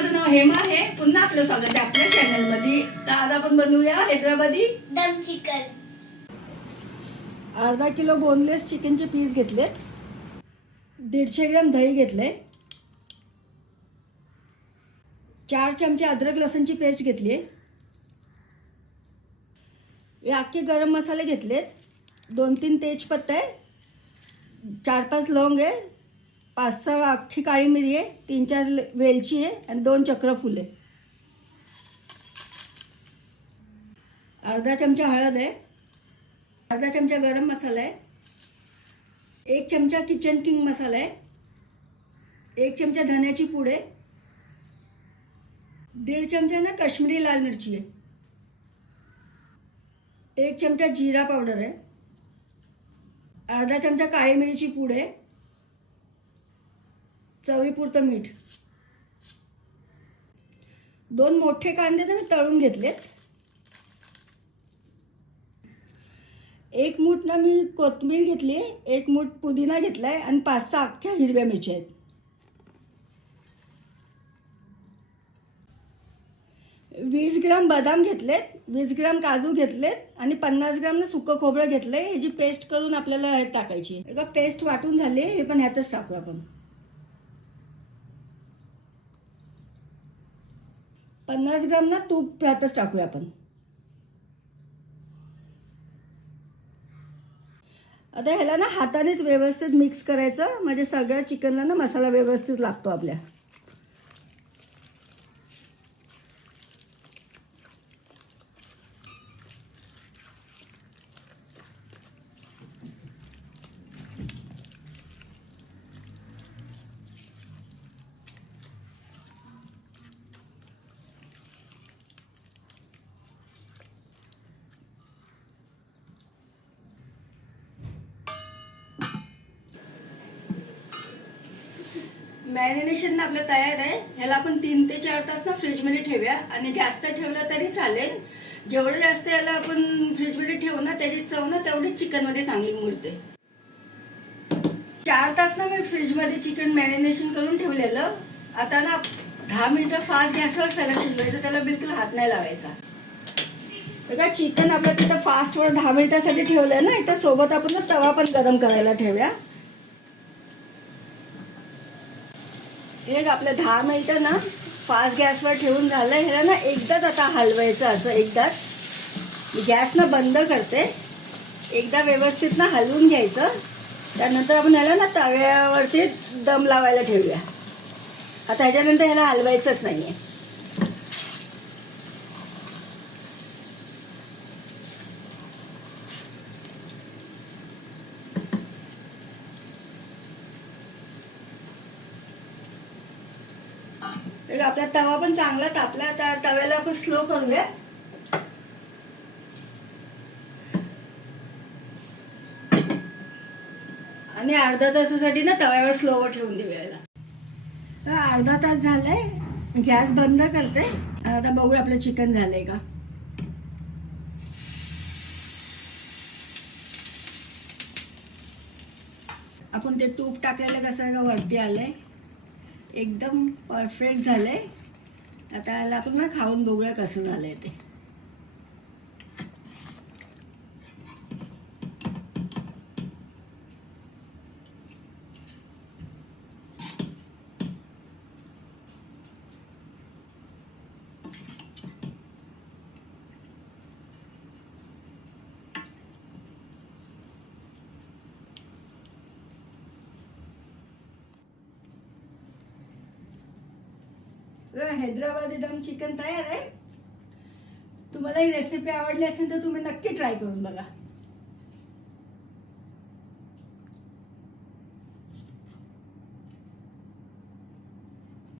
माझं नाव हेमा आहे. पुन्हा आपलं स्वागत आहे आपल्या चॅनल मध्ये. तर आज आपण बनवूया हैदराबादी दम चिकन. अर्धा किलो बोनलेस चिकनचे पीस घेतले, 150 ग्रॅम दही घेतले, 4 चमचे अद्रक लसूणची पेस्ट घेतली, हे अख्खे गरम मसाले घेतलेत, 2-3 तेजपत्ते, 4-5 लवंग आहे, 5-6 अख्खी काळी मिरी आहे, 3-4 वेलची आहे आणि 2 चक्र फुले. अर्धा चमचा हळद आहे, अर्धा चमचा गरम मसाला आहे, 1 चमचा किचन किंग मसाला आहे, 1 चमचा धन्याची पूड आहे, 1.5 चमचा ना काश्मीरी लाल मिरची आहे, 1 चमचा जीरा पावडर आहे, अर्धा चमचा काळी मिरीची पूड आहे, चवीपुरतं मीठ. 2 मोठे कांदे ना मी तळून घेतलेत. 1 मूठ ना मी कोथिंबीर घेतली, 1 मूठ पुदिना घेतलाय आणि 5-6 अख्ख्या हिरव्या मिरच्या आहेत. 20 ग्राम बदाम घेतलेत, 20 ग्राम काजू घेतलेत आणि 50 ग्राम ना सुकं खोबरं घेतलंय. ह्याची पेस्ट करून आपल्याला ह्यात टाकायची. एका पेस्ट वाटून झाली, हे पण ह्यातच टाकू आपण. 50 ग्राम ना तूप ह्यातच टाकूया आपण. आता ह्याला ना हातानेच व्यवस्थित मिक्स करायचं, म्हणजे सगळ्या चिकनला ना मसाला व्यवस्थित लागतो आपल्या. मॅरिनेशन आपलं तयार आहे. ह्याला आपण 3 ते 4 तास ना फ्रीजमध्ये ठेवूया आणि जास्त ठेवलं तरी चालेल. जेवढं जास्त याला आपण फ्रीजमध्ये ठेवू ना त्याची चव ना तेवढीच चिकनमध्ये चांगली मुरते. 4 तास ना मी फ्रीजमध्ये चिकन मॅरिनेशन करून ठेवलेलं. आता ना 10 मिनिटं फास्ट गॅसवर त्याला शिजवायचं, त्याला बिलकुल हात नाही लावायचा. बघा चिकन आपलं तिथं फास्टवर 10 मिनिटासाठी ठेवलंय ना, इथं सोबत आपण ना तवा पण गरम करायला ठेवूया. हे आपलं 10 मिनिटं ना फास्ट गॅसवर ठेवून झालं. ह्याला ना एकदाच आता हलवायचं, असं एकदाच. मी गॅस ना बंद करते, एकदा व्यवस्थित ना हलवून घ्यायचं. त्यानंतर आपण ह्याला ना तव्यावरती दम लावायला ठेवूया. आता ह्याच्यानंतर ह्याला हलवायचंच नाहीये. आपला तवा पण चांगला तापला. आता तव्याला आपण स्लो करूया आणि अर्धा तासासाठी ना तव्यावर स्लोवर ठेवून देऊया याला. तर अर्धा तास झालाय, गॅस बंद करते आणि आता बघूया आपलं चिकन झालंय का. आपण ते तूप टाकलेलं कसं आहे का वरती आलंय, एकदम परफेक्ट झालंय. आता याला आपण ना खाऊन बघूया कसं झालंय ते. हैदराबादी दम चिकन तयार आहे. तुम्हाला ही रेसिपी आवडली असेल तर तुम्ही नक्की ट्राय करून बघा.